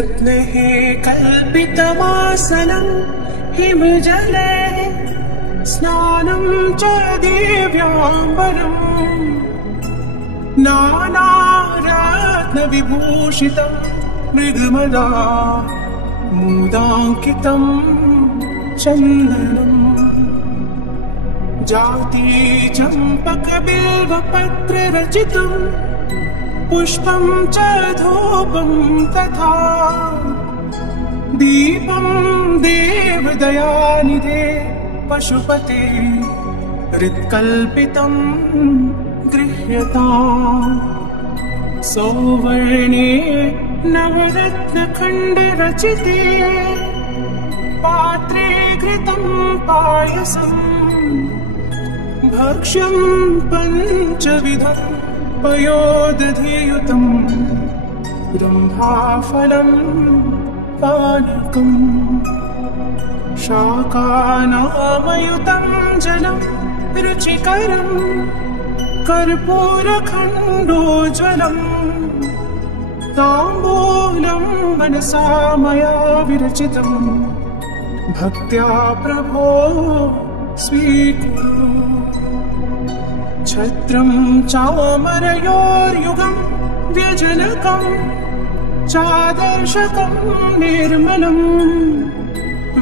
रत्नैः कल्पितमासनं हिमजले स्नानं च दिव्याम्बरम् नानारत्नविभूषितं मृगमदा मुदाङ्कितं चन्दनम् जाति चम्पकबिल्वपत्ररचितं पुष्पं च धूपं तथा दीपं देवदयानिधे पशुपते हृत्कल्पितं गृह्यताम् सौवर्णे नवरत्नखण्डरचिते पात्रे घृतं पायसम् भक्ष्यं पञ्चविधं पयोदधियुतं ब्रह्माफलं पानकम् शाकानामयुतं जलं रुचिकरं कर्पूरखण्डोज्ज्वलम् ताम्बूलं मनसा मया विरचितं भक्त्या प्रभो स्वीकुरु छत्रं चामरयोर्युगं व्यजनकं चादर्शकं निर्मलम्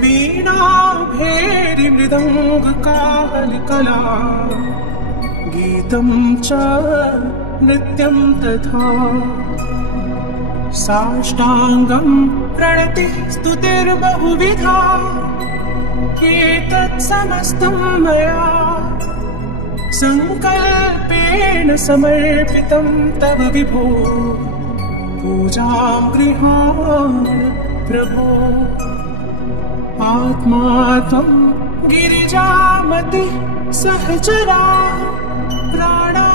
वीणाभेरिमृदङ्गकाहलिकला गीतं च नृत्यं तथा साष्टाङ्गं प्रणतिः स्तुतिर्बहुविधा एतत् समस्तं मया संकल्पेन समर्पितं तव विभो पूजां गृहाण प्रभो आत्मा त्वं गिरिजामति सहचरा प्राणा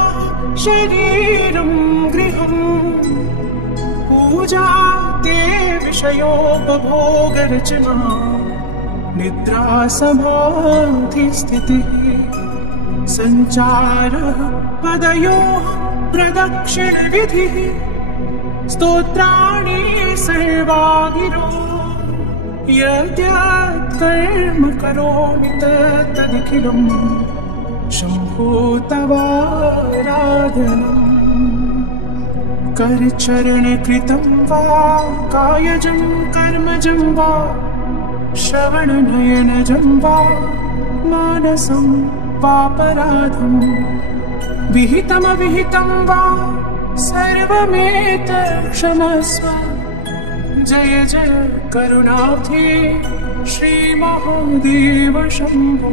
शरीरं गृहम् पूजा ते विषयोपभोगरचना निद्रा समाधिस्थितिः सञ्चारः पदयोः प्रदक्षिणविधिः स्तोत्राणि सर्वा गिरो यद्यत् कर्म करोमि तदखिलं शम्भो तवाराधनम् करचरणकृतं वा कायजं कर्मजं वा श्रवणनयनजं वा मानसं वापराधं विहितमविहितं वा सर्वमेतत् क्षमस्व जय जय करुणाब्धे श्रीमहादेव शम्भो।